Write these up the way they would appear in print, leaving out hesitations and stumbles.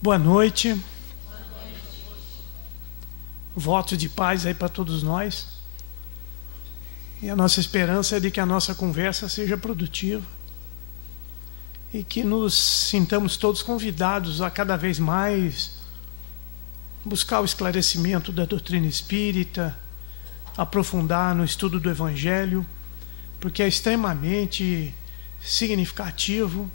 Boa noite. Voto de paz aí para todos nós. E a nossa esperança é de que a nossa conversa seja produtiva e que nos sintamos todos convidados a cada vez mais buscar o esclarecimento da doutrina espírita, aprofundar no estudo do Evangelho, porque é extremamente significativo,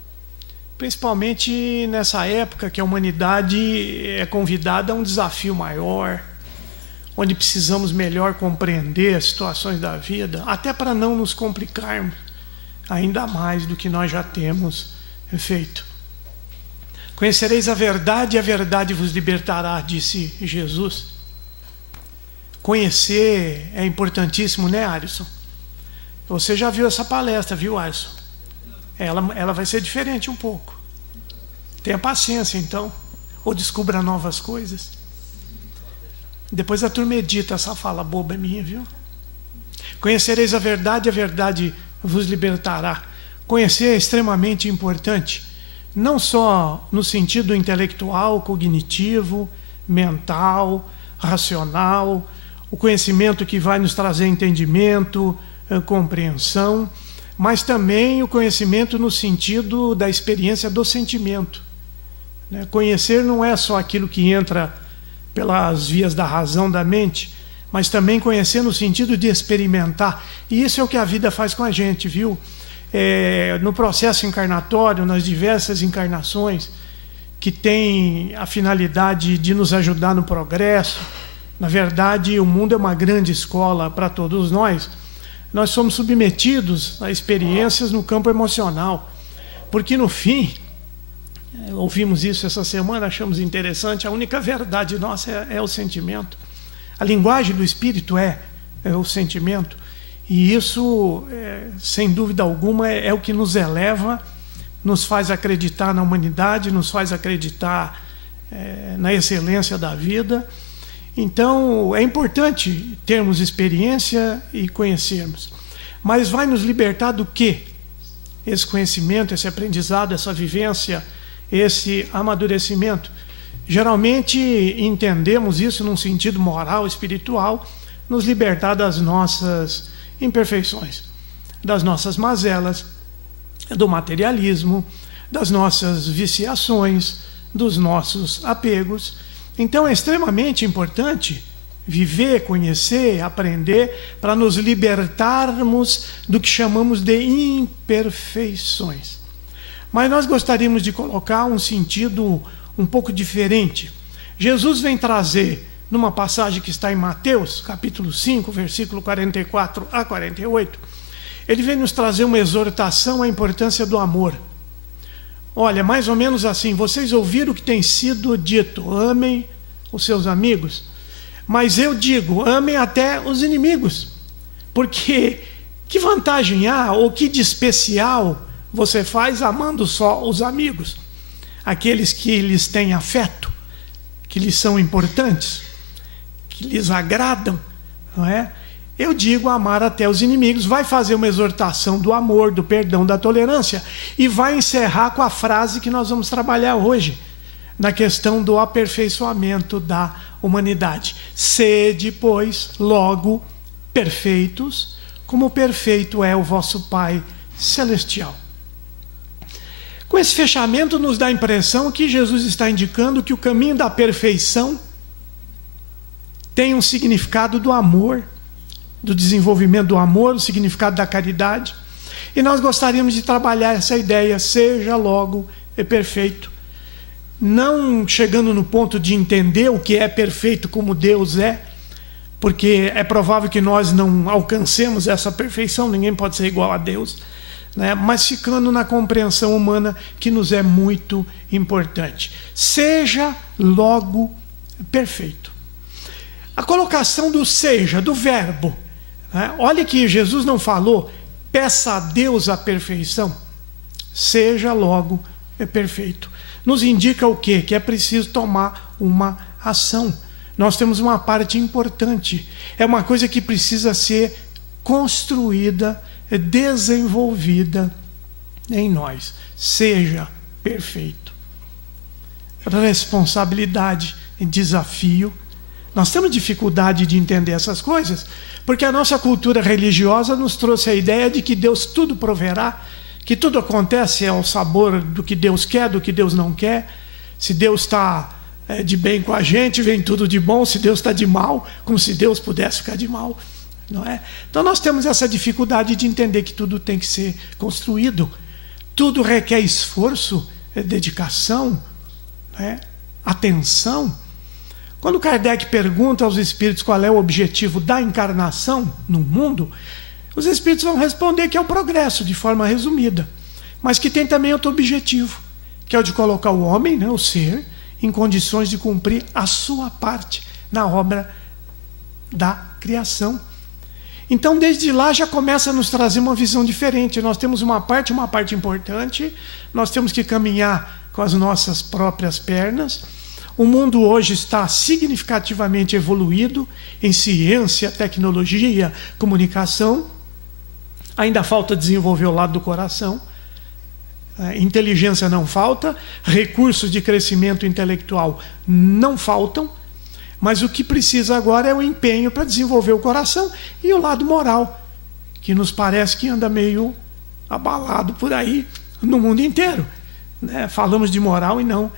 principalmente nessa época que a humanidade é convidada a um desafio maior, onde precisamos melhor compreender as situações da vida, até para não nos complicarmos ainda mais do que nós já temos feito. Conhecereis a verdade e a verdade vos libertará, disse Jesus. Conhecer é importantíssimo, né, Alisson? Você já viu essa palestra, viu, Alisson? Ela vai ser diferente um pouco. Tenha paciência, então, ou descubra novas coisas. Depois a turma edita essa fala boba minha, viu? Conhecereis a verdade vos libertará. Conhecer é extremamente importante, não só no sentido intelectual, cognitivo, mental, racional, o conhecimento que vai nos trazer entendimento, compreensão, mas também o conhecimento no sentido da experiência do sentimento. Conhecer não é só aquilo que entra pelas vias da razão, da mente, mas também conhecer no sentido de experimentar. E isso é o que a vida faz com a gente, viu? No processo encarnatório, nas diversas encarnações, que tem a finalidade de nos ajudar no progresso. Na verdade, o mundo é uma grande escola para todos nós. Nós somos submetidos a experiências no campo emocional, porque no fim, ouvimos isso essa semana, achamos interessante, a única verdade nossa é o sentimento. A linguagem do espírito é o sentimento, e isso, sem dúvida alguma, é o que nos eleva, nos faz acreditar na humanidade, nos faz acreditar na excelência da vida. Então, é importante termos experiência e conhecermos. Mas vai nos libertar do quê? Esse conhecimento, esse aprendizado, essa vivência, esse amadurecimento. Geralmente entendemos isso num sentido moral, espiritual, nos libertar das nossas imperfeições, das nossas mazelas, do materialismo, das nossas viciações, dos nossos apegos. Então é extremamente importante viver, conhecer, aprender, para nos libertarmos do que chamamos de imperfeições. Mas nós gostaríamos de colocar um sentido um pouco diferente. Jesus vem trazer, numa passagem que está em Mateus, capítulo 5, versículo 44 a 48, ele vem nos trazer uma exortação à importância do amor. Olha, mais ou menos assim, vocês ouviram o que tem sido dito, amem os seus amigos, mas eu digo, amem até os inimigos, porque que vantagem há, ou que de especial você faz amando só os amigos, aqueles que lhes têm afeto, que lhes são importantes, que lhes agradam, não é? Eu digo amar até os inimigos, vai fazer uma exortação do amor, do perdão, da tolerância, e vai encerrar com a frase que nós vamos trabalhar hoje, na questão do aperfeiçoamento da humanidade. Sede, pois, logo perfeitos, como perfeito é o vosso Pai Celestial. Com esse fechamento nos dá a impressão que Jesus está indicando que o caminho da perfeição tem um significado do amor, do desenvolvimento do amor, o significado da caridade. E nós gostaríamos de trabalhar essa ideia, seja logo perfeito. Não chegando no ponto de entender o que é perfeito como Deus é, porque é provável que nós não alcancemos essa perfeição, ninguém pode ser igual a Deus, né? Mas ficando na compreensão humana que nos é muito importante. Seja logo perfeito. A colocação do seja, do verbo, né? Olha que Jesus não falou, peça a Deus a perfeição, seja logo perfeito. Nos indica o quê? Que é preciso tomar uma ação. Nós temos uma parte importante. É uma coisa que precisa ser construída, desenvolvida em nós. Seja perfeito. responsabilidade, desafio. Nós temos dificuldade de entender essas coisas, porque a nossa cultura religiosa nos trouxe a ideia de que Deus tudo proverá, que tudo acontece ao sabor do que Deus quer, do que Deus não quer. Se Deus está de bem com a gente, vem tudo de bom. Se Deus está de mal, como se Deus pudesse ficar de mal, não é? Então nós temos essa dificuldade de entender que tudo tem que ser construído. Tudo requer esforço, dedicação, né? Atenção. Quando Kardec pergunta aos espíritos qual é o objetivo da encarnação no mundo, os espíritos vão responder que é o progresso, de forma resumida, mas que tem também outro objetivo, que é o de colocar o homem, né, o ser, em condições de cumprir a sua parte na obra da criação. Então, desde lá já começa a nos trazer uma visão diferente. Nós temos uma parte importante, nós temos que caminhar com as nossas próprias pernas. O mundo hoje está significativamente evoluído em ciência, tecnologia, comunicação. Ainda falta desenvolver o lado do coração. Inteligência não falta, recursos de crescimento intelectual não faltam, mas o que precisa agora é o empenho para desenvolver o coração e o lado moral, que nos parece que anda meio abalado por aí no mundo inteiro, né? Falamos de moral e não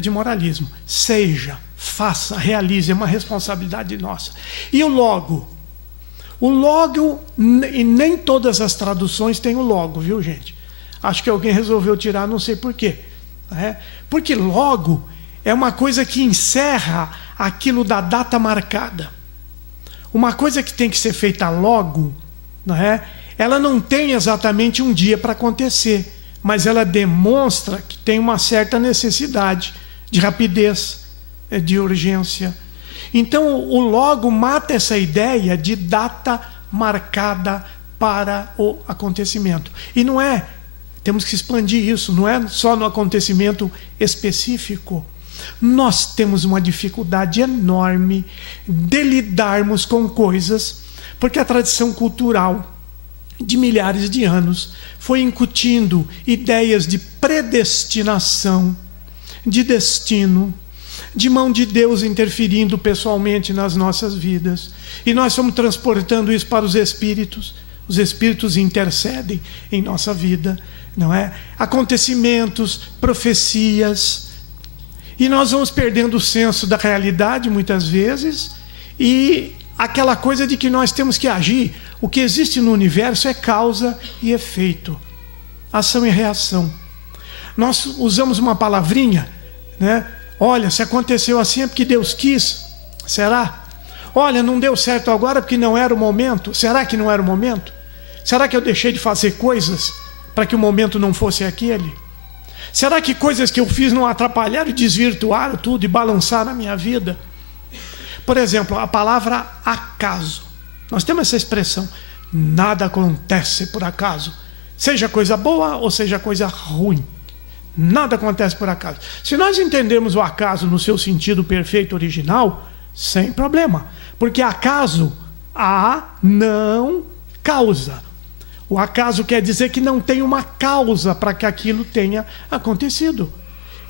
de moralismo. Seja, faça, realize, é uma responsabilidade nossa. E o logo? O logo, e nem todas as traduções têm o logo, viu, gente? Acho que alguém resolveu tirar, não sei porquê. Porque logo é uma coisa que encerra aquilo da data marcada. Uma coisa que tem que ser feita logo, ela não tem exatamente um dia para acontecer, mas ela demonstra que tem uma certa necessidade de rapidez, de urgência. Então o logo mata essa ideia de data marcada para o acontecimento. E não é, temos que expandir isso, não é só no acontecimento específico. Nós temos uma dificuldade enorme de lidarmos com coisas, porque a tradição cultural de milhares de anos foi incutindo ideias de predestinação, de destino, de mão de Deus interferindo pessoalmente nas nossas vidas. E nós estamos transportando isso para os espíritos. Os espíritos intercedem em nossa vida, não é? Acontecimentos, profecias. E nós vamos perdendo o senso da realidade muitas vezes e aquela coisa de que nós temos que agir. O que existe no universo é causa e efeito, ação e reação. Nós usamos uma palavrinha, né? Olha, se aconteceu assim é porque Deus quis. Será? Olha, não deu certo agora porque não era o momento. Será que não era o momento? Será que eu deixei de fazer coisas para que o momento não fosse aquele? Será que coisas que eu fiz não atrapalharam e desvirtuaram tudo e balançaram a minha vida? Por exemplo, a palavra acaso. Nós temos essa expressão, nada acontece por acaso. Seja coisa boa ou seja coisa ruim. Nada acontece por acaso. Se nós entendermos o acaso no seu sentido perfeito original, sem problema. Porque acaso, não causa. O acaso quer dizer que não tem uma causa para que aquilo tenha acontecido.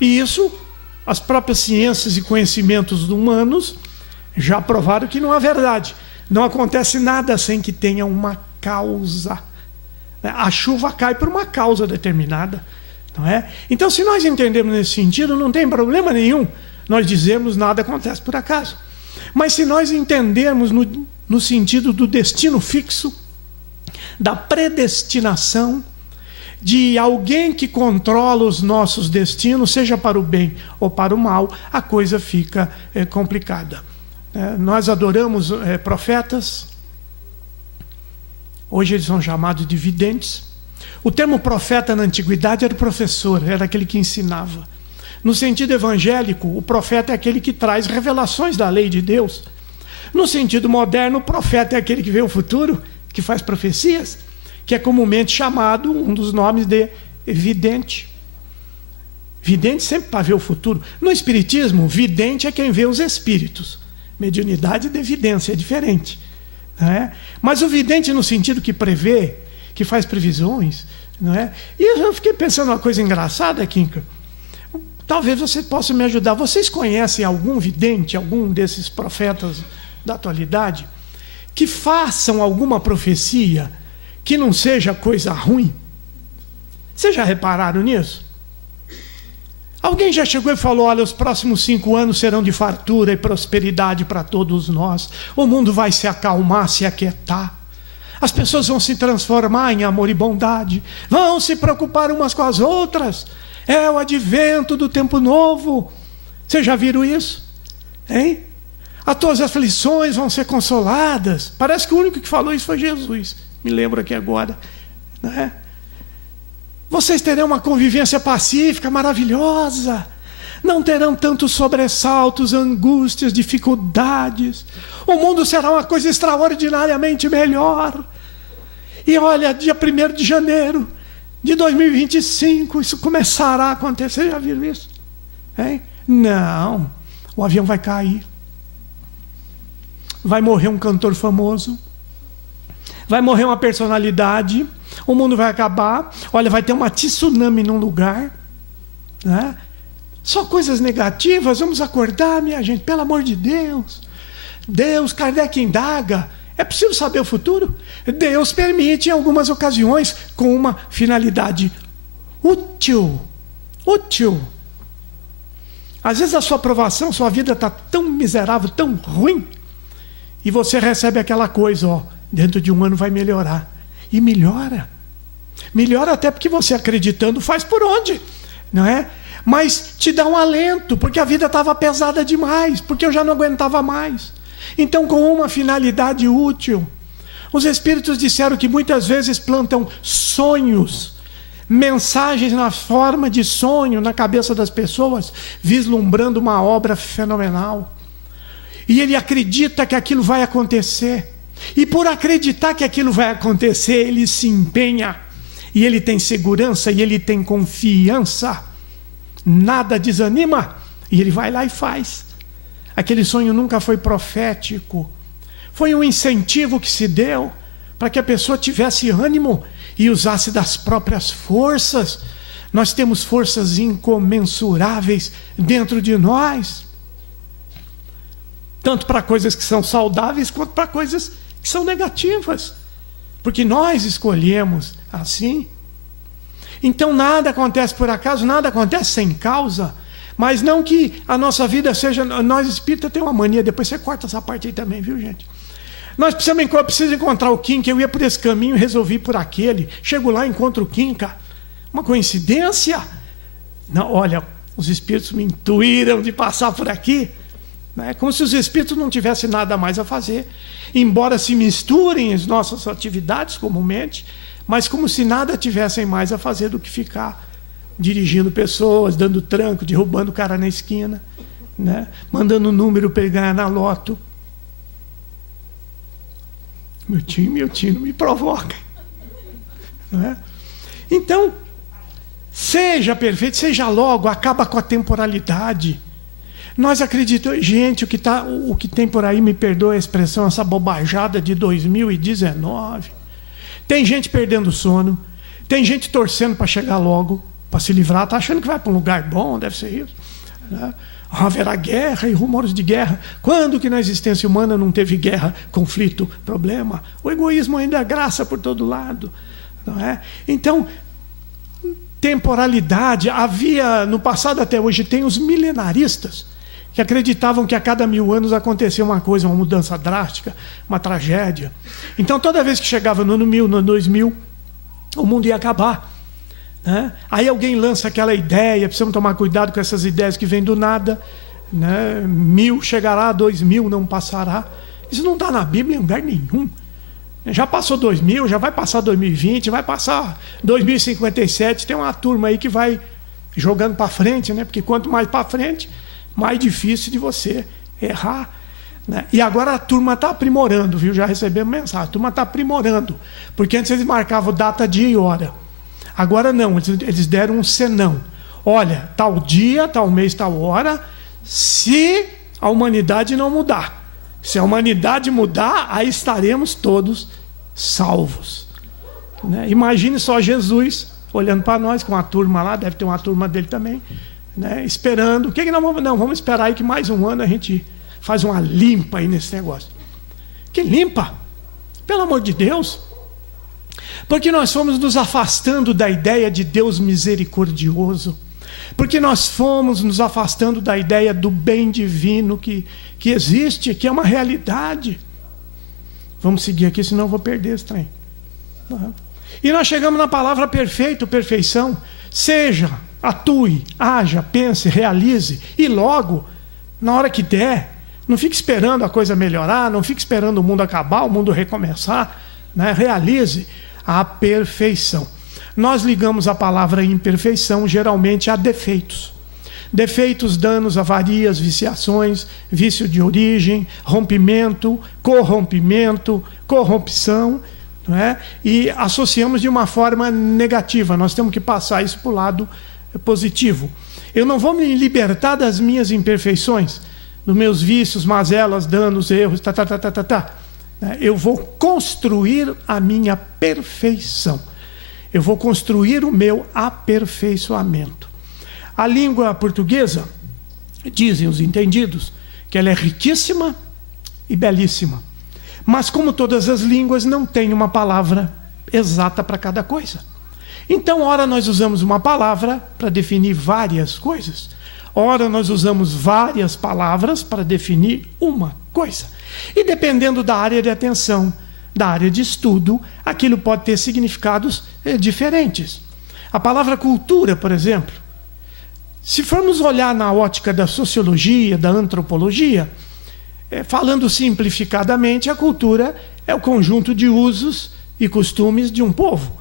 E isso, as próprias ciências e conhecimentos humanos já provaram que não é verdade. Não acontece nada sem que tenha uma causa. A chuva cai por uma causa determinada, não é? Então, se nós entendemos nesse sentido, não tem problema nenhum nós dizermos nada acontece por acaso. Mas se nós entendermos no sentido do destino fixo, da predestinação, de alguém que controla os nossos destinos, seja para o bem ou para o mal, a coisa fica complicada. Nós adoramos profetas, hoje eles são chamados de videntes. O termo profeta na antiguidade era o professor, era aquele que ensinava. No sentido evangélico, o profeta é aquele que traz revelações da lei de Deus. No sentido moderno, o profeta é aquele que vê o futuro, que faz profecias, que é comumente chamado, um dos nomes de vidente. Vidente sempre para ver o futuro. No espiritismo, vidente é quem vê os espíritos. Mediunidade de evidência é diferente, não é? Mas o vidente no sentido que prevê, que faz previsões, não é? E eu fiquei pensando uma coisa engraçada, Kinka. Talvez você possa me ajudar. Vocês conhecem algum vidente, algum desses profetas da atualidade, que façam alguma profecia que não seja coisa ruim? Vocês já repararam nisso? Alguém já chegou e falou: olha, os próximos 5 anos serão de fartura e prosperidade para todos nós. O mundo vai se acalmar, se aquietar. As pessoas vão se transformar em amor e bondade. Vão se preocupar umas com as outras. É o advento do tempo novo. Vocês já viram isso? Hein? As tuas aflições vão ser consoladas. Parece que o único que falou isso foi Jesus. Me lembro aqui agora. Né? Vocês terão uma convivência pacífica, maravilhosa. Não terão tantos sobressaltos, angústias, dificuldades. O mundo será uma coisa extraordinariamente melhor. E olha, dia 1º de janeiro de 2025, isso começará a acontecer. Já viram isso? Hein? Não, o avião vai cair. Vai morrer um cantor famoso. Vai morrer uma personalidade. O mundo vai acabar. Olha, vai ter uma tsunami num lugar. Né? Só coisas negativas. Vamos acordar, minha gente, pelo amor de Deus. Deus, Kardec indaga: é possível saber o futuro? Deus permite em algumas ocasiões com uma finalidade útil. Útil. Às vezes a sua aprovação, sua vida está tão miserável, tão ruim, e você recebe aquela coisa: ó, dentro de 1 ano vai melhorar. E melhora. Melhora até porque você, acreditando, faz por onde, não é? Mas te dá um alento, porque a vida estava pesada demais, porque eu já não aguentava mais. Então, com uma finalidade útil, os espíritos disseram que muitas vezes plantam sonhos, mensagens na forma de sonho na cabeça das pessoas, vislumbrando uma obra fenomenal. E ele acredita que aquilo vai acontecer. E por acreditar que aquilo vai acontecer, ele se empenha. E ele tem segurança, e ele tem confiança. Nada desanima. E ele vai lá e faz. Aquele sonho nunca foi profético. Foi um incentivo que se deu para que a pessoa tivesse ânimo e usasse das próprias forças. Nós temos forças incomensuráveis dentro de nós. Tanto para coisas que são saudáveis, quanto para coisas que são negativas. Porque nós escolhemos assim. Então nada acontece por acaso, nada acontece sem causa. Mas não que a nossa vida seja... Nós espíritas temos uma mania, depois você corta essa parte aí também, viu, gente? Eu preciso encontrar o Kim, que eu ia por esse caminho e resolvi por aquele. Chego lá e encontro o Kim, cara. Uma coincidência? Não, olha, os espíritos me intuíram de passar por aqui. É como se os espíritos não tivessem nada mais a fazer. Embora se misturem as nossas atividades comumente, mas como se nada tivessem mais a fazer do que ficar dirigindo pessoas, dando tranco, derrubando o cara na esquina, né? Mandando número para ele ganhar na loto. Meu tio, não me provoca. Não é? Então, seja perfeito, seja logo, acaba com a temporalidade. Nós acreditamos, gente, o que tem por aí, me perdoa a expressão, essa bobajada de 2019. Tem gente perdendo sono, tem gente torcendo para chegar logo, para se livrar, está achando que vai para um lugar bom, deve ser isso. Né? Haverá guerra e rumores de guerra. Quando que na existência humana não teve guerra, conflito, problema? O egoísmo ainda é graça por todo lado. Não é? Então, temporalidade, havia no passado até hoje, tem os milenaristas, que acreditavam que a cada 1000 anos acontecia uma coisa, uma mudança drástica, uma tragédia. Então, toda vez que chegava no ano 1000, no ano 2000, o mundo ia acabar. Né? Aí alguém lança aquela ideia, precisamos tomar cuidado com essas ideias que vêm do nada. Né? 1000 chegará, 2000 não passará. Isso não está na Bíblia em lugar nenhum. Já passou 2000, já vai passar 2020, vai passar 2057. Tem uma turma aí que vai jogando para frente, né? Porque quanto mais para frente, mais difícil de você errar. Né? E agora a turma está aprimorando, viu? Já recebemos mensagem. A turma está aprimorando. Porque antes eles marcavam data, dia e hora. Agora não, eles deram um senão. Olha, tal dia, tal mês, tal hora, se a humanidade não mudar. Se a humanidade mudar, aí estaremos todos salvos. Né? Imagine só Jesus olhando para nós, com a turma lá, deve ter uma turma dele também. né, esperando. O que nós vamos? Não, vamos esperar aí que mais um ano a gente faz uma limpa aí nesse negócio. Que limpa? Pelo amor de Deus. Porque nós fomos nos afastando da ideia de Deus misericordioso. Porque nós fomos nos afastando da ideia do bem divino que existe, que é uma realidade. Vamos seguir aqui, senão eu vou perder esse trem. E nós chegamos na palavra perfeito, perfeição. Seja, atue, haja, pense, realize. E logo, na hora que der, não fique esperando a coisa melhorar, não fique esperando o mundo acabar, o mundo recomeçar, né? Realize a perfeição. Nós ligamos a palavra imperfeição geralmente a defeitos. Defeitos, danos, avarias, viciações, vício de origem, rompimento, corrupção, não é? E associamos de uma forma negativa. Nós temos que passar isso para o lado positivo. Eu não vou me libertar das minhas imperfeições, dos meus vícios, mazelas, danos, erros, Eu vou construir a minha perfeição. Eu vou construir o meu aperfeiçoamento. A língua portuguesa, dizem os entendidos, que ela é riquíssima e belíssima. Mas como todas as línguas, não tem uma palavra exata para cada coisa. Então, ora nós usamos uma palavra para definir várias coisas. Ora nós usamos várias palavras para definir uma coisa. E dependendo da área de atenção, da área de estudo, aquilo pode ter significados diferentes. A palavra cultura, por exemplo, se formos olhar na ótica da sociologia, da antropologia, falando simplificadamente, a cultura é o conjunto de usos e costumes de um povo,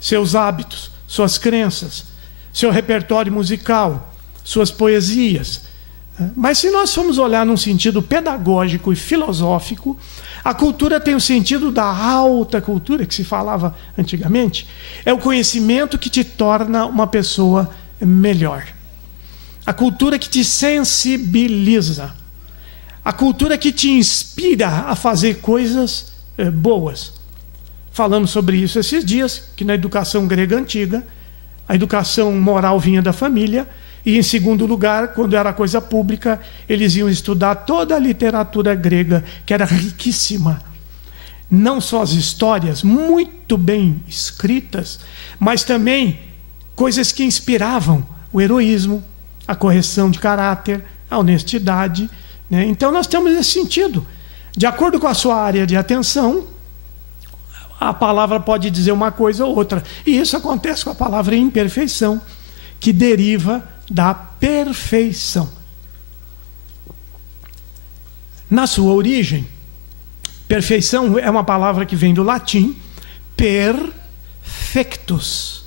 seus hábitos, suas crenças, seu repertório musical, suas poesias. Mas se nós formos olhar num sentido pedagógico e filosófico, a cultura tem o sentido da alta cultura, que se falava antigamente. É o conhecimento que te torna uma pessoa melhor. A cultura que te sensibiliza. A cultura que te inspira a fazer coisas boas. Falamos sobre isso esses dias, que na educação grega antiga, a educação moral vinha da família, e em segundo lugar, quando era coisa pública, eles iam estudar toda a literatura grega, que era riquíssima. Não só as histórias, muito bem escritas, mas também coisas que inspiravam o heroísmo, a correção de caráter, a honestidade, né? Então nós temos esse sentido. De acordo com a sua área de atenção, a palavra pode dizer uma coisa ou outra. E isso acontece com a palavra imperfeição, que deriva da perfeição. Na sua origem, perfeição é uma palavra que vem do latim perfectus.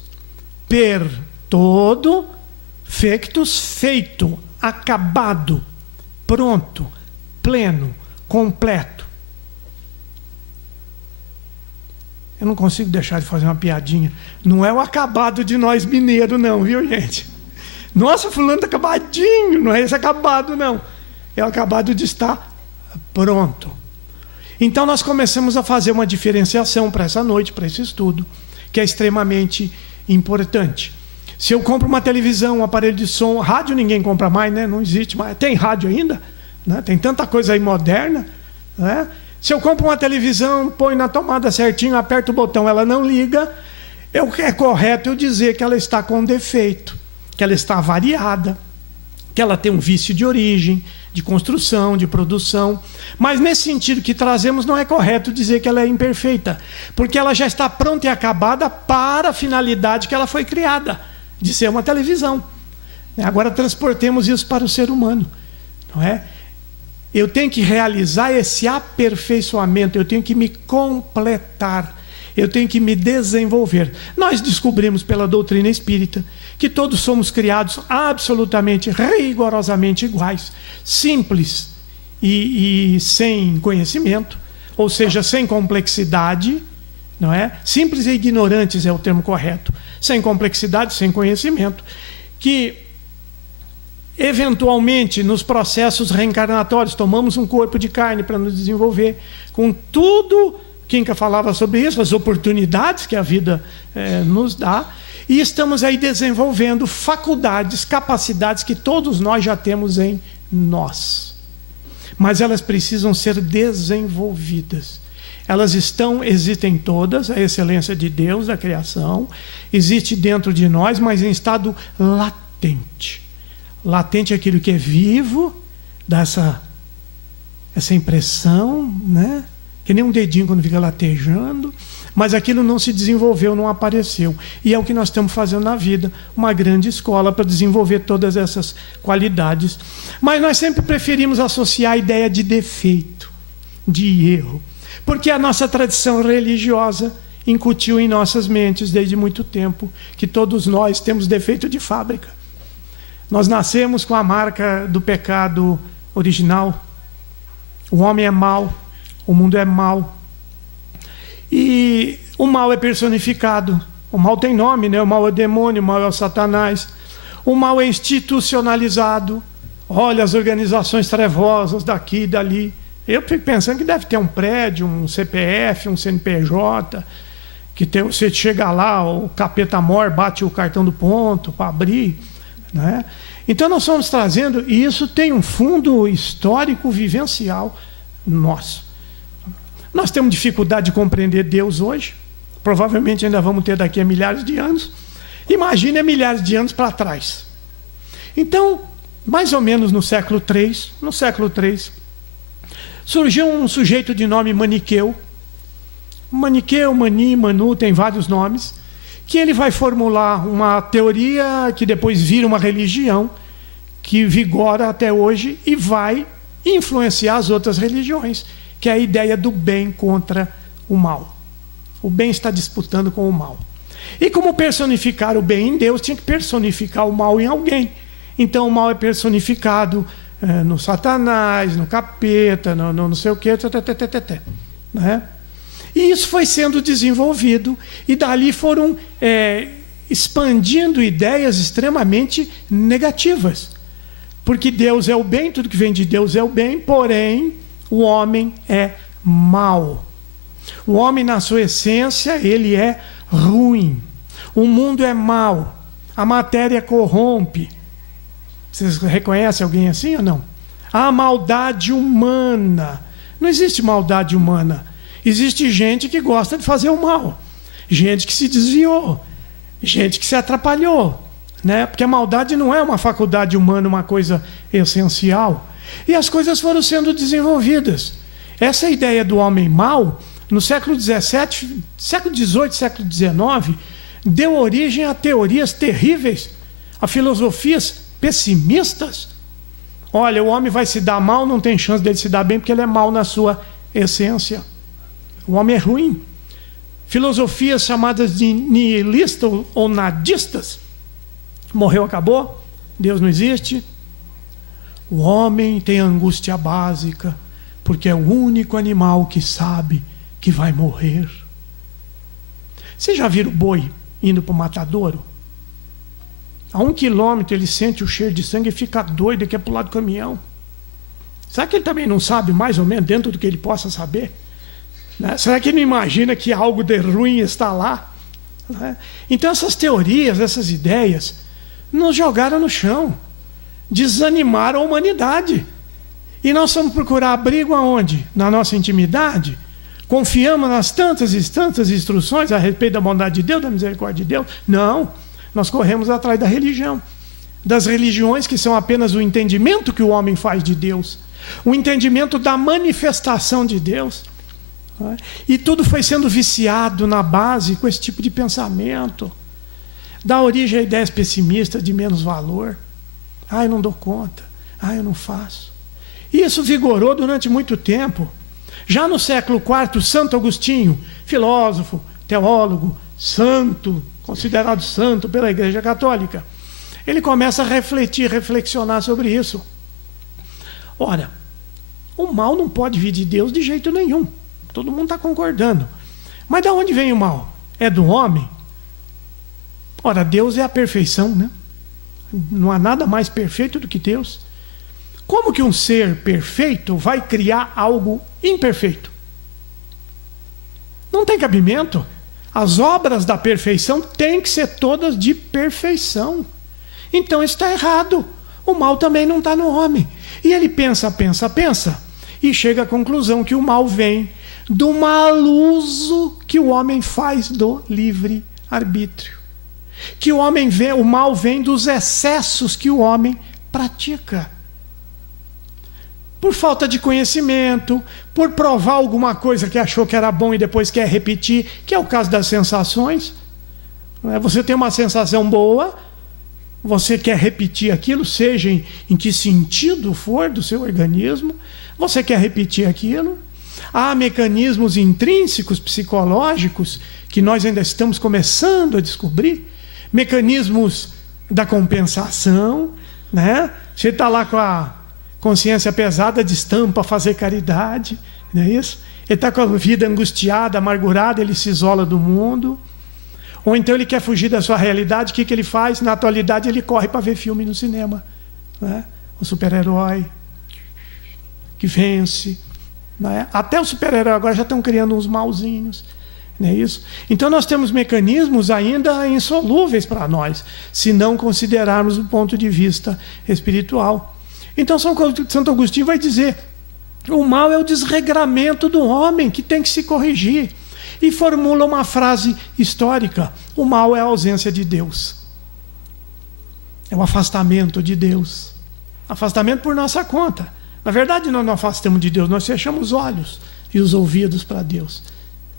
Per, todo, fectus, feito, acabado, pronto, pleno, completo. Eu não consigo deixar de fazer uma piadinha. Não é o acabado de nós mineiros, não, viu, gente? Nossa, fulano está acabadinho. Não é esse acabado, não. É o acabado de estar pronto. Então, nós começamos a fazer uma diferenciação para essa noite, para esse estudo, que é extremamente importante. Se eu compro uma televisão, um aparelho de som, rádio ninguém compra mais, né? Não existe mais. Tem rádio ainda, né? Tem tanta coisa aí moderna, né? Se eu compro uma televisão, põe na tomada certinho, aperto o botão, ela não liga, é correto eu dizer que ela está com defeito, que ela está avariada, que ela tem um vício de origem, de construção, de produção. Mas nesse sentido que trazemos, não é correto dizer que ela é imperfeita, porque ela já está pronta e acabada para a finalidade que ela foi criada, de ser uma televisão. Agora transportemos isso para o ser humano, não é? Eu tenho que realizar esse aperfeiçoamento, eu tenho que me completar, eu tenho que me desenvolver. Nós descobrimos pela doutrina espírita que todos somos criados absolutamente, rigorosamente iguais, simples e sem conhecimento, ou seja, sem complexidade, não é? Simples e ignorantes é o termo correto, sem complexidade, sem conhecimento, que eventualmente, nos processos reencarnatórios, tomamos um corpo de carne para nos desenvolver, com tudo, Kinka falava sobre isso, as oportunidades que a vida nos dá, E estamos aí desenvolvendo faculdades, capacidades que todos nós já temos em nós. Mas elas precisam ser desenvolvidas. Elas existem todas, a excelência de Deus, da criação, existe dentro de nós, mas em estado latente. Latente é aquilo que é vivo, dá essa impressão, né? Que nem um dedinho quando fica latejando, mas aquilo não se desenvolveu, não apareceu. E é o que nós estamos fazendo na vida, uma grande escola para desenvolver todas essas qualidades. Mas nós sempre preferimos associar a ideia de defeito, de erro, porque a nossa tradição religiosa incutiu em nossas mentes desde muito tempo que todos nós temos defeito de fábrica. Nós nascemos com a marca do pecado original. O homem é mau, o mundo é mau. E o mal é personificado. O mal tem nome, né? O mal é o demônio, o mal é o Satanás. O mal é institucionalizado. Olha as organizações trevosas daqui e dali. Eu fico pensando que deve ter um prédio, um CPF, um CNPJ, que você chega lá, o capeta mor bate o cartão do ponto para abrir, né? Então nós estamos trazendo, e isso tem um fundo histórico vivencial nosso. Nós temos dificuldade de compreender Deus hoje, provavelmente ainda vamos ter daqui a milhares de anos. Imagine há milhares de anos para trás. Então, mais ou menos no século III, surgiu um sujeito de nome Maniqueu. Maniqueu, Mani, Manu, tem vários nomes, que ele vai formular uma teoria que depois vira uma religião, que vigora até hoje e vai influenciar as outras religiões, que é a ideia do bem contra o mal. O bem está disputando com o mal. E como personificar o bem em Deus, tinha que personificar o mal em alguém. Então o mal é personificado no Satanás, no capeta, no não sei o quê, né? E isso foi sendo desenvolvido, e dali foram expandindo ideias extremamente negativas. Porque Deus é o bem, tudo que vem de Deus é o bem, porém o homem é mau. O homem, na sua essência, ele é ruim. O mundo é mau. A matéria corrompe. Vocês reconhecem alguém assim ou não? A maldade humana. Não existe maldade humana. Existe gente que gosta de fazer o mal. Gente que se desviou. Gente que se atrapalhou, né? Porque a maldade não é uma faculdade humana, uma coisa essencial. E as coisas foram sendo desenvolvidas. Essa ideia do homem mau, no século XVII, século XVIII, século XIX, deu origem a teorias terríveis, a filosofias pessimistas. Olha, o homem vai se dar mal, não tem chance dele se dar bem, porque ele é mau na sua essência. O homem é ruim. Filosofias chamadas de nihilistas ou nadistas. Morreu, acabou, Deus não existe. O homem tem angústia básica, porque é o único animal que sabe que vai morrer. Vocês já viram o boi indo para o matadouro? A 1 quilômetro ele sente o cheiro de sangue e fica doido, quer pular do caminhão. Será que ele também não sabe mais ou menos dentro do que ele possa saber? Né? Será que ele não imagina que algo de ruim está lá? Né? Então essas teorias, essas ideias nos jogaram no chão, desanimaram a humanidade. E nós vamos procurar abrigo aonde? Na nossa intimidade? Confiamos nas tantas e tantas instruções a respeito da bondade de Deus, da misericórdia de Deus? Não. Nós corremos atrás da religião. Das religiões que são apenas o entendimento que o homem faz de Deus. O entendimento da manifestação de Deus. E tudo foi sendo viciado na base com esse tipo de pensamento. Dá origem a ideias pessimistas de menos valor. Ah, eu não dou conta. Ah, eu não faço. E isso vigorou durante muito tempo. Já no século IV, Santo Agostinho, filósofo, teólogo, santo, considerado santo pela Igreja Católica, ele começa a reflexionar sobre isso. Ora, o mal não pode vir de Deus de jeito nenhum. Todo mundo está concordando. Mas de onde vem o mal? É do homem? Ora, Deus é a perfeição, né? Não há nada mais perfeito do que Deus. Como que um ser perfeito vai criar algo imperfeito? Não tem cabimento. As obras da perfeição têm que ser todas de perfeição. Então está errado. O mal também não está no homem. E ele pensa, e chega à conclusão que o mal vem do mau uso que o homem faz do livre-arbítrio. Que o mal vem dos excessos que o homem pratica. Por falta de conhecimento, por provar alguma coisa que achou que era bom e depois quer repetir, que é o caso das sensações. Você tem uma sensação boa, você quer repetir aquilo, seja em que sentido for do seu organismo, você quer repetir aquilo. Há mecanismos intrínsecos psicológicos que nós ainda estamos começando a descobrir, mecanismos da compensação, né? Você está lá com a consciência pesada, destampa fazer caridade, não é isso? Ele está com a vida angustiada, amargurada, ele se isola do mundo. Ou então ele quer fugir da sua realidade, o que ele faz? Na atualidade ele corre para ver filme no cinema, né? O super-herói que vence, né? Até o super-herói agora já estão criando uns malzinhos, não é isso? Então nós temos mecanismos ainda insolúveis para nós, se não considerarmos o ponto de vista espiritual. Então Santo Agostinho vai dizer: o mal é o desregramento do homem que tem que se corrigir. E formula uma frase histórica: o mal é a ausência de Deus. É o afastamento de Deus. Afastamento por nossa conta. Na verdade, nós não afastamos de Deus, nós fechamos os olhos e os ouvidos para Deus.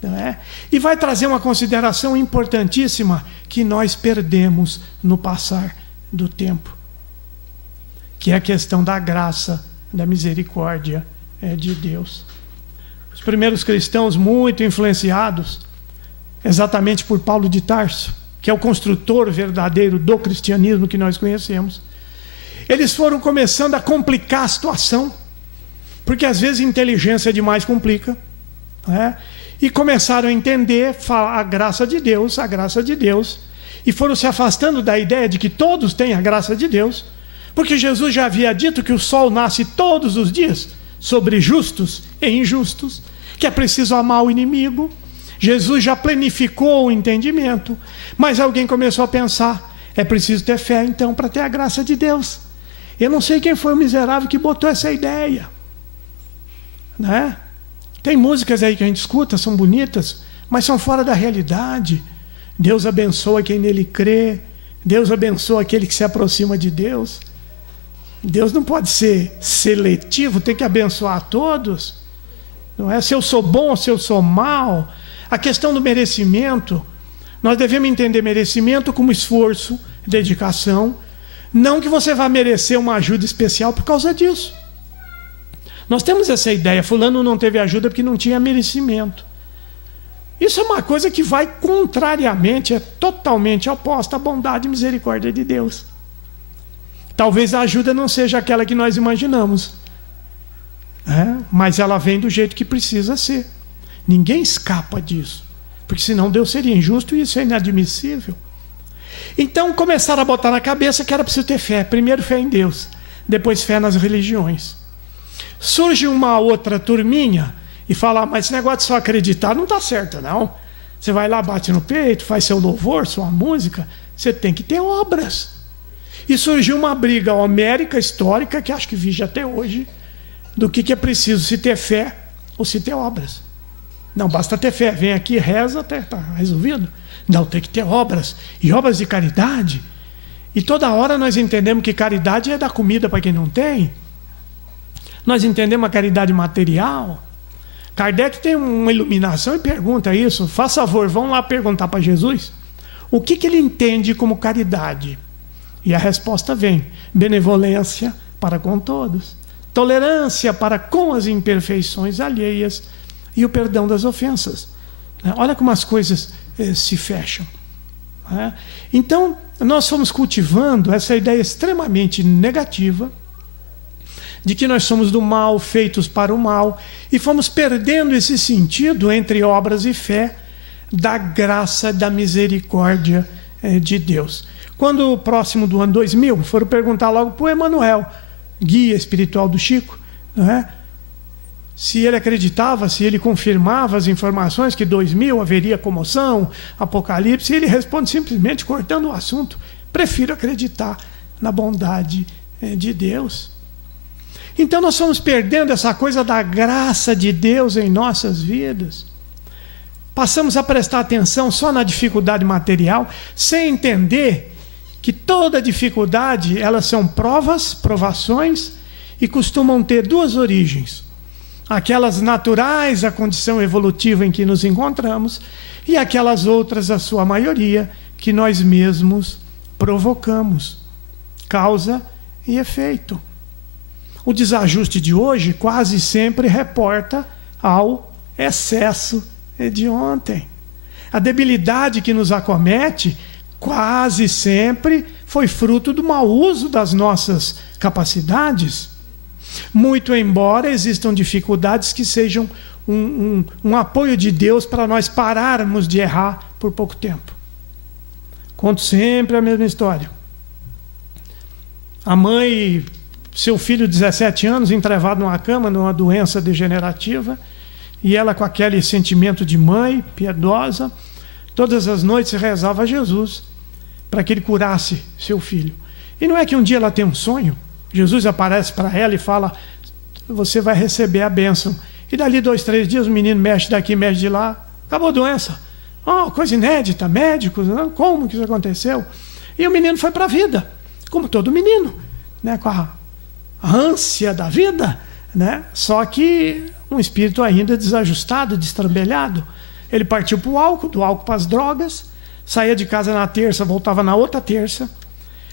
Não é? E vai trazer uma consideração importantíssima que nós perdemos no passar do tempo, que é a questão da graça, da misericórdia de Deus. Os primeiros cristãos, muito influenciados exatamente por Paulo de Tarso, que é o construtor verdadeiro do cristianismo que nós conhecemos, eles foram começando a complicar a situação, porque às vezes inteligência demais complica, né? E começaram a entender a graça de Deus, e foram se afastando da ideia de que todos têm a graça de Deus, porque Jesus já havia dito que o sol nasce todos os dias sobre justos e injustos, que é preciso amar o inimigo. Jesus já planificou o entendimento, mas alguém começou a pensar: é preciso ter fé então para ter a graça de Deus. Eu não sei quem foi o miserável que botou essa ideia, né? Tem músicas aí que a gente escuta, são bonitas, mas são fora da realidade. Deus abençoa quem nele crê, Deus abençoa aquele que se aproxima de Deus. Deus não pode ser seletivo, tem que abençoar a todos. Não é se eu sou bom ou se eu sou mal. A questão do merecimento, nós devemos entender merecimento como esforço, dedicação. Não que você vá merecer uma ajuda especial por causa disso. Nós temos essa ideia: fulano não teve ajuda porque não tinha merecimento. Isso é uma coisa que vai contrariamente, é totalmente oposta à bondade e misericórdia de Deus. Talvez a ajuda não seja aquela que nós imaginamos, mas ela vem do jeito que precisa ser. Ninguém escapa disso, porque senão Deus seria injusto e isso é inadmissível. Então começaram a botar na cabeça que era preciso ter fé. Primeiro fé em Deus, depois fé nas religiões. Surge uma outra turminha e fala: mas esse negócio de só acreditar não está certo, não. Você vai lá, bate no peito, faz seu louvor, sua música, você tem que ter obras. E surgiu uma briga homérica, histórica, que acho que vige até hoje, do que é preciso, se ter fé ou se ter obras. Não basta ter fé, vem aqui, reza, até está resolvido. Não, tem que ter obras, e obras de caridade. E toda hora nós entendemos que caridade é dar comida para quem não tem. Nós entendemos a caridade material. Kardec tem uma iluminação e pergunta isso. Faz favor, vão lá perguntar para Jesus o que ele entende como caridade. E a resposta vem: benevolência para com todos, tolerância para com as imperfeições alheias e o perdão das ofensas. Olha como as coisas se fecham. Então, nós fomos cultivando essa ideia extremamente negativa de que nós somos do mal, feitos para o mal, e fomos perdendo esse sentido entre obras e fé da graça, da misericórdia de Deus. Quando, próximo do ano 2000, foram perguntar logo para o Emanuel, guia espiritual do Chico, se ele acreditava, se ele confirmava as informações que 2000 haveria comoção, apocalipse, ele responde simplesmente cortando o assunto. Prefiro acreditar na bondade de Deus. Então nós estamos perdendo essa coisa da graça de Deus em nossas vidas. Passamos a prestar atenção só na dificuldade material, sem entender que toda dificuldade, elas são provas, provações, e costumam ter duas origens. Aquelas naturais, a condição evolutiva em que nos encontramos, e aquelas outras, a sua maioria, que nós mesmos provocamos. Causa e efeito. O desajuste de hoje quase sempre reporta ao excesso de ontem. A debilidade que nos acomete quase sempre foi fruto do mau uso das nossas capacidades. Muito embora existam dificuldades que sejam um apoio de Deus para nós pararmos de errar por pouco tempo. Conto sempre a mesma história. A mãe, seu filho de 17 anos, entrevado numa cama, numa doença degenerativa, e ela com aquele sentimento de mãe, piedosa, todas as noites rezava a Jesus para que ele curasse seu filho. E não é que um dia ela tem um sonho, Jesus aparece para ela e fala, você vai receber a bênção. E dali 2, 3 dias o menino mexe daqui, mexe de lá, acabou a doença. Oh, coisa inédita, médicos, como que isso aconteceu? E o menino foi para a vida, como todo menino, né, com a ânsia da vida, né? Só que um espírito ainda desajustado, destrambelhado. Ele partiu para o álcool, do álcool para as drogas, saía de casa na terça, voltava na outra terça,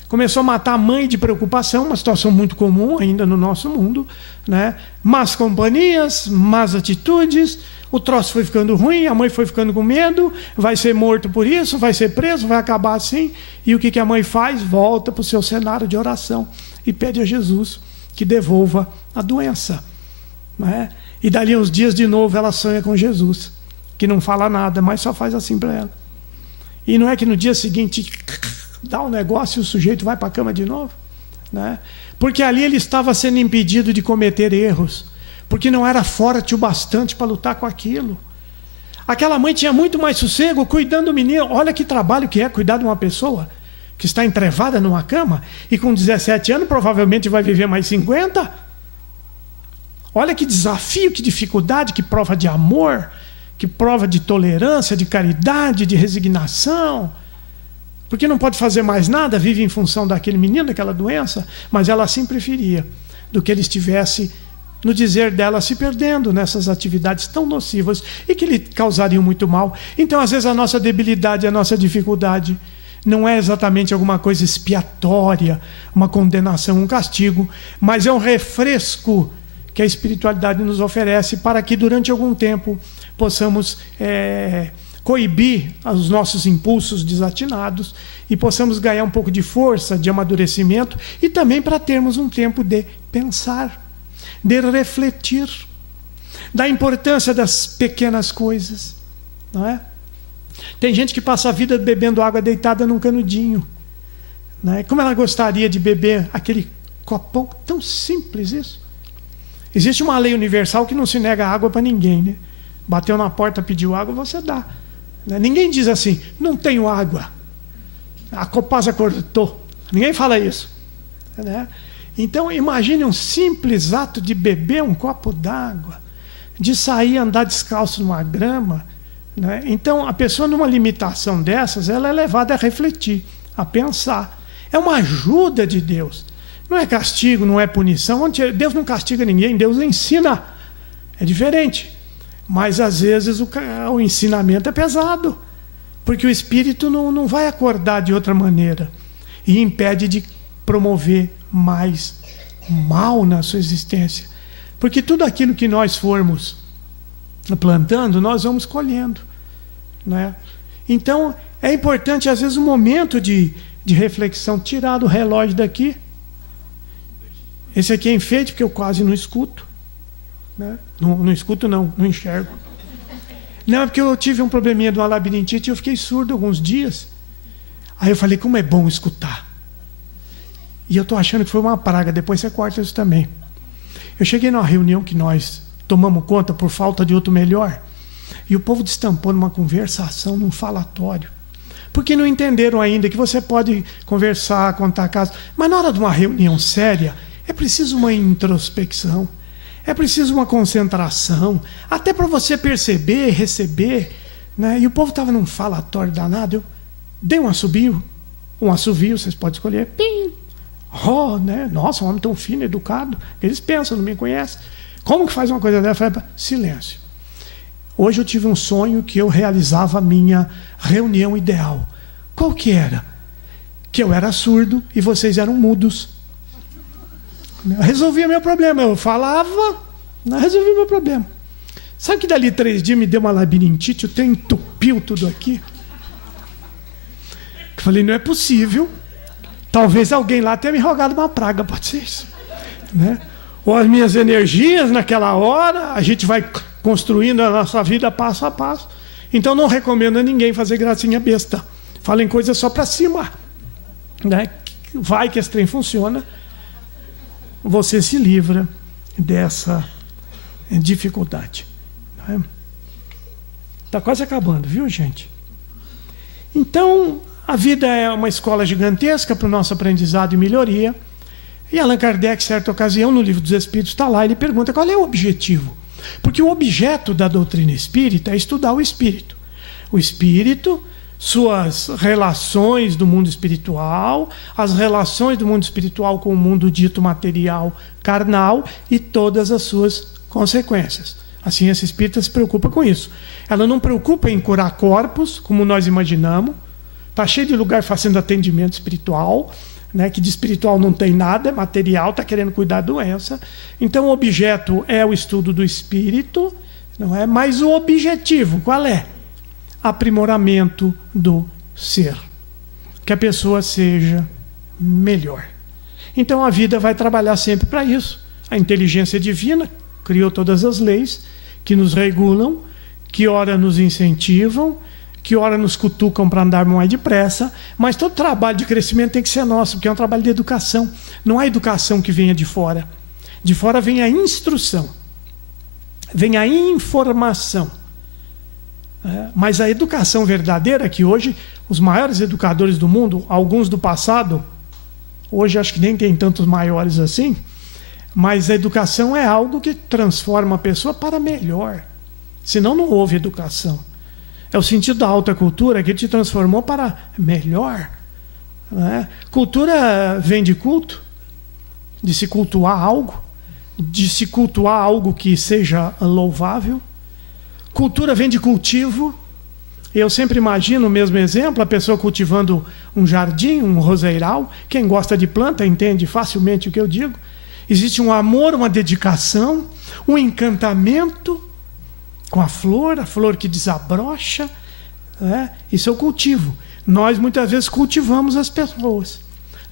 começou a matar a mãe de preocupação, uma situação muito comum ainda no nosso mundo, né? Más companhias, más atitudes, o troço foi ficando ruim, a mãe foi ficando com medo, vai ser morto por isso, vai ser preso, vai acabar assim. E o que a mãe faz? Volta para o seu cenário de oração e pede a Jesus que devolva a doença, né? E dali uns dias de novo ela sonha com Jesus, que não fala nada, mas só faz assim para ela. E não é que no dia seguinte dá um negócio e o sujeito vai para a cama de novo, né? Porque ali ele estava sendo impedido de cometer erros, porque não era forte o bastante para lutar com aquilo. Aquela mãe tinha muito mais sossego cuidando do menino. Olha que trabalho que é cuidar de uma pessoa que está entrevada numa cama e com 17 anos provavelmente vai viver mais 50. Olha que desafio, que dificuldade, que prova de amor, que prova de tolerância, de caridade, de resignação. Porque não pode fazer mais nada, vive em função daquele menino, daquela doença, mas ela assim preferia do que ele estivesse, no dizer dela, se perdendo nessas atividades tão nocivas e que lhe causariam muito mal. Então, às vezes, a nossa debilidade, a nossa dificuldade não é exatamente alguma coisa expiatória, uma condenação, um castigo, mas é um refresco que a espiritualidade nos oferece para que durante algum tempo possamos coibir os nossos impulsos desatinados e possamos ganhar um pouco de força, de amadurecimento e também para termos um tempo de pensar, de refletir, da importância das pequenas coisas, não é? Tem gente que passa a vida bebendo água deitada num canudinho, né? Como ela gostaria de beber aquele copão tão simples isso. Existe uma lei universal que não se nega água para ninguém, né? Bateu na porta, pediu água, você dá, né? Ninguém diz assim, não tenho água, a Copasa cortou. Ninguém fala isso, né? Então imagine um simples ato de beber um copo d'água, de sair andar descalço numa grama, né? Então a pessoa numa limitação dessas, ela é levada a refletir, a pensar. É uma ajuda de Deus. Não é castigo, não é punição. Deus não castiga ninguém, Deus ensina. É diferente. Mas às vezes o ensinamento é pesado, porque o espírito não vai acordar de outra maneira e impede de promover mais mal na sua existência. Porque tudo aquilo que nós formos plantando, nós vamos colhendo, né? Então é importante às vezes um momento de reflexão, tirar o relógio daqui. Esse aqui é enfeite, porque eu quase não escuto, né? Não escuto não enxergo. Não, é porque eu tive um probleminha de uma labirintite e eu fiquei surdo alguns dias. Aí eu falei, como é bom escutar. E eu estou achando que foi uma praga, depois você corta isso também. Eu cheguei numa reunião que nós tomamos conta por falta de outro melhor. E o povo destampou numa conversação, num falatório. Porque não entenderam ainda que você pode conversar, contar casos. Mas na hora de uma reunião séria, é preciso uma introspecção. É preciso uma concentração. Até para você perceber, receber. Né? E o povo estava num falatório danado. Eu dei um assovio, vocês podem escolher. Pim! Oh, né? Nossa, um homem tão fino, educado. Eles pensam, não me conhecem. Como que faz uma coisa dessa? Eu falei, silêncio. Hoje eu tive um sonho que eu realizava a minha reunião ideal. Qual que era? Que eu era surdo e vocês eram mudos. Eu resolvia meu problema. Eu falava, resolvi meu problema. Sabe que dali 3 dias me deu uma labirintite, o trem entupiu tudo aqui. Eu falei, não é possível. Talvez alguém lá tenha me rogado uma praga, pode ser isso. Né? Ou as minhas energias naquela hora, a gente vai construindo a nossa vida passo a passo. Então não recomendo a ninguém fazer gracinha besta. Falem coisas só para cima. Né? Vai que esse trem funciona. Você se livra dessa dificuldade. Está quase acabando, viu, gente? Então, a vida é uma escola gigantesca para o nosso aprendizado e melhoria. E Allan Kardec, certa ocasião, no Livro dos Espíritos, está lá, ele pergunta qual é o objetivo. Porque o objeto da doutrina espírita é estudar o espírito. O espírito, suas relações do mundo espiritual, as relações do mundo espiritual com o mundo dito material, carnal, e todas as suas consequências. A ciência espírita se preocupa com isso. Ela não preocupa em curar corpos, como nós imaginamos. Está cheio de lugar fazendo atendimento espiritual, né, que de espiritual não tem nada, é material, está querendo cuidar da doença. Então o objeto é o estudo do espírito, não é? Mas o objetivo, qual é? Aprimoramento do ser. Que a pessoa seja melhor. Então a vida vai trabalhar sempre para isso. A inteligência divina criou todas as leis que nos regulam, que ora nos incentivam, que ora nos cutucam para andar mais depressa, mas todo trabalho de crescimento tem que ser nosso, porque é um trabalho de educação. Não há educação que venha de fora. De fora vem a instrução, vem a informação. Mas a educação verdadeira, que hoje os maiores educadores do mundo, alguns do passado, hoje acho que nem tem tantos maiores assim, mas a educação é algo que transforma a pessoa para melhor. Senão não houve educação. É o sentido da alta cultura que te transformou para melhor. Né? Cultura vem de culto, de se cultuar algo, de se cultuar algo que seja louvável. Cultura vem de cultivo. Eu sempre imagino o mesmo exemplo, a pessoa cultivando um jardim, um roseiral. Quem gosta de planta entende facilmente o que eu digo. Existe um amor, uma dedicação, um encantamento com a flor que desabrocha. Isso é o cultivo. Nós muitas vezes cultivamos as pessoas.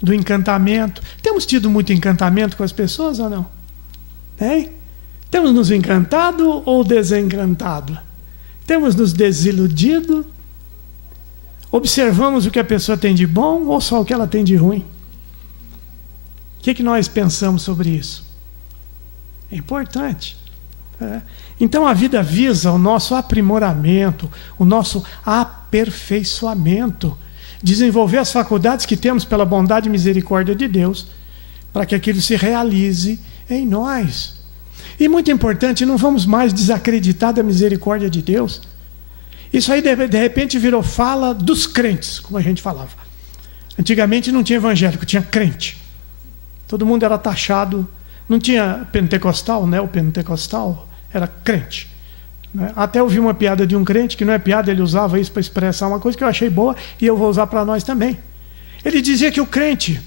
Do encantamento. Temos tido muito encantamento com as pessoas ou não? Hein? Temos nos encantado ou desencantado? Temos nos desiludido? Observamos o que a pessoa tem de bom ou só o que ela tem de ruim? O que nós pensamos sobre isso? É importante. Então a vida visa o nosso aprimoramento, o nosso aperfeiçoamento, desenvolver as faculdades que temos pela bondade e misericórdia de Deus, para que aquilo se realize em nós. E muito importante, não vamos mais desacreditar da misericórdia de Deus. Isso aí de repente virou fala dos crentes, como a gente falava. Antigamente não tinha evangélico, tinha crente. Todo mundo era taxado, não tinha pentecostal, né? O pentecostal era crente. Né? Até eu vi uma piada de um crente, que não é piada, ele usava isso para expressar uma coisa que eu achei boa e eu vou usar para nós também. Ele dizia que o crente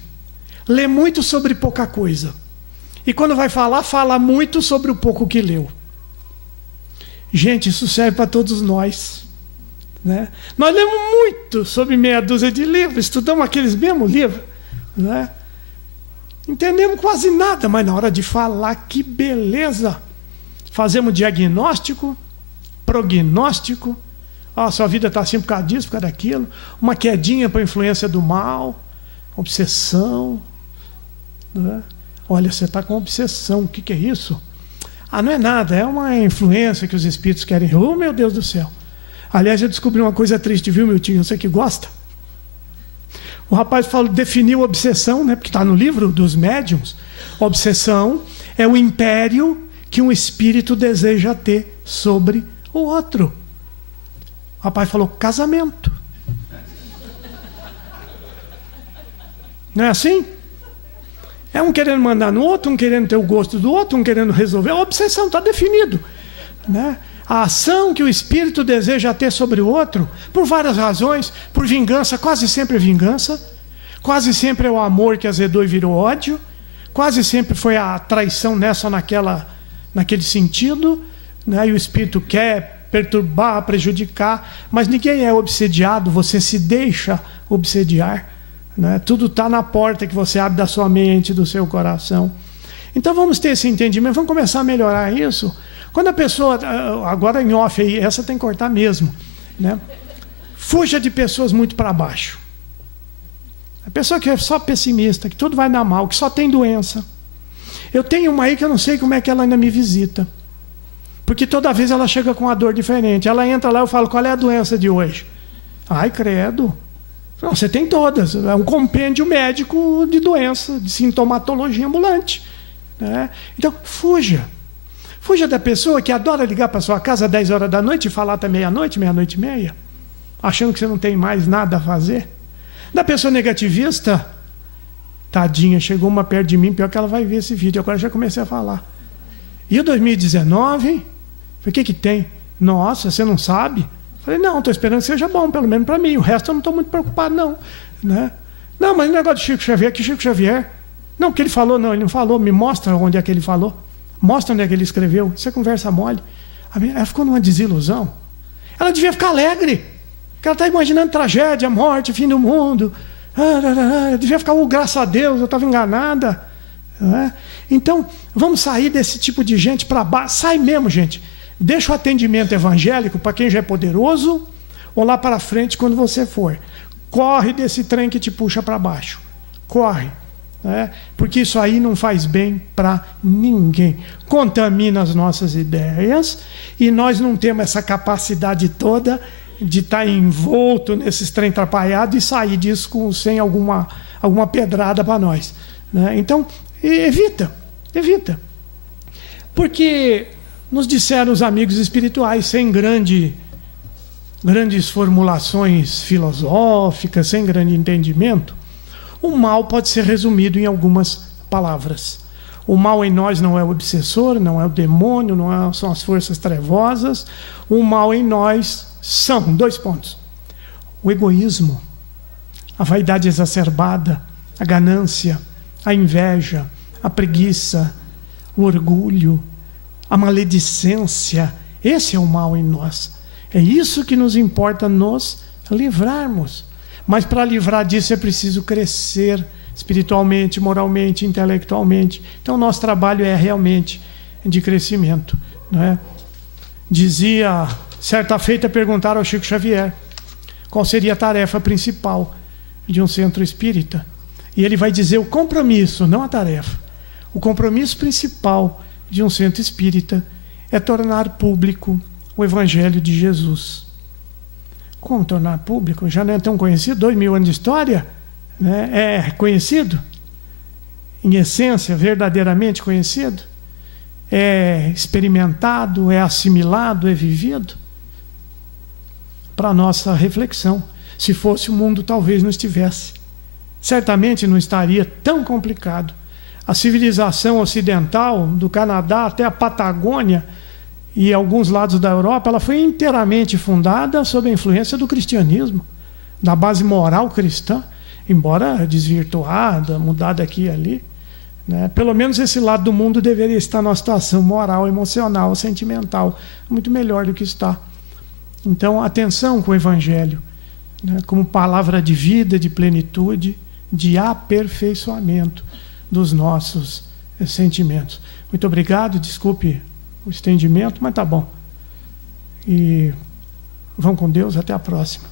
lê muito sobre pouca coisa. E quando vai falar, fala muito sobre o pouco que leu. Gente, isso serve para todos nós. Né? Nós lemos muito sobre meia dúzia de livros, estudamos aqueles mesmos livros. Né? Entendemos quase nada, mas na hora de falar, que beleza! Fazemos diagnóstico, prognóstico. Sua vida está assim por causa disso, por causa daquilo. Uma quedinha para a influência do mal, obsessão. Né? Olha, você está com obsessão, o que é isso? Ah, não é nada, é uma influência que os espíritos querem. Oh, meu Deus do céu. Aliás, eu descobri uma coisa triste, viu, meu tio? Você que gosta. O rapaz definiu obsessão, né? Porque está no livro dos médiuns. Obsessão é o império que um espírito deseja ter sobre o outro. O rapaz falou, casamento. Não é assim? É um querendo mandar no outro, um querendo ter o gosto do outro, um querendo resolver. A obsessão está definido, né? A ação que o espírito deseja ter sobre o outro, por várias razões, por vingança, quase sempre é vingança, quase sempre é o amor que azedou e virou ódio, quase sempre foi a traição nessa ou naquele sentido, né? E o espírito quer perturbar, prejudicar, mas ninguém é obsediado, você se deixa obsediar, né? Tudo está na porta que você abre da sua mente, do seu coração. Então vamos ter esse entendimento, vamos começar a melhorar isso. Quando a pessoa, agora em off aí, essa tem que cortar mesmo, né? Fuja de pessoas muito para baixo. A pessoa que é só pessimista, que tudo vai dar mal, que só tem doença. Eu tenho uma aí que eu não sei como é que ela ainda me visita. Porque toda vez ela chega com uma dor diferente. Ela entra lá e eu falo, qual é a doença de hoje? Ai, credo. Não, você tem todas. É um compêndio médico de doença, de sintomatologia ambulante, né? Então, fuja. Fuja da pessoa que adora ligar para sua casa às 10 horas da noite e falar até meia-noite, meia-noite e meia, achando que você não tem mais nada a fazer. Da pessoa negativista, tadinha, chegou uma perto de mim, pior que ela vai ver esse vídeo, agora já comecei a falar. E o 2019, o que tem? Nossa, você não sabe? Falei, não, estou esperando que seja bom, pelo menos para mim, o resto eu não estou muito preocupado, não. Né? Não, mas o negócio do Chico Xavier, que Chico Xavier? Não, o que ele falou, não, ele não falou, me mostra onde é que ele falou. Mostra onde é que ele escreveu. Isso é conversa mole. Ela ficou numa desilusão. Ela devia ficar alegre. Porque ela está imaginando tragédia, morte, fim do mundo. Ela devia ficar, graças a Deus, eu estava enganada. Então, vamos sair desse tipo de gente para baixo. Sai mesmo, gente. Deixa o atendimento evangélico para quem já é poderoso, ou lá para frente quando você for. Corre desse trem que te puxa para baixo. Corre. Porque isso aí não faz bem para ninguém, contamina as nossas ideias e nós não temos essa capacidade toda de estar envolto nesses trem atrapalhados e sair disso sem alguma pedrada para nós, né? Então evita, porque nos disseram os amigos espirituais, sem grandes formulações filosóficas, sem grande entendimento, o mal pode ser resumido em algumas palavras. O mal em nós não é o obsessor, não é o demônio, são as forças trevosas. O mal em nós são 2 pontos. O egoísmo, a vaidade exacerbada, a ganância, a inveja, a preguiça, o orgulho, a maledicência. Esse é o mal em nós. É isso que nos importa nos livrarmos. Mas para livrar disso é preciso crescer espiritualmente, moralmente, intelectualmente. Então, nosso trabalho é realmente de crescimento, não é? Dizia, certa feita, perguntaram ao Chico Xavier qual seria a tarefa principal de um centro espírita. E ele vai dizer o compromisso, não a tarefa. O compromisso principal de um centro espírita é tornar público o Evangelho de Jesus. Como tornar público? Já não é tão conhecido? 2000 anos de história? Né? É conhecido? Em essência, verdadeiramente conhecido? É experimentado? É assimilado? É vivido? Para a nossa reflexão. Se fosse o mundo, talvez não estivesse. Certamente não estaria tão complicado. A civilização ocidental, do Canadá até a Patagônia, e alguns lados da Europa, ela foi inteiramente fundada sob a influência do cristianismo, da base moral cristã, embora desvirtuada, mudada aqui e ali, né? Pelo menos esse lado do mundo deveria estar numa situação moral, emocional, sentimental, muito melhor do que está. Então, atenção com o Evangelho, né? Como palavra de vida, de plenitude, de aperfeiçoamento dos nossos sentimentos. Muito obrigado, desculpe o estendimento, mas tá bom. E vão com Deus, até a próxima.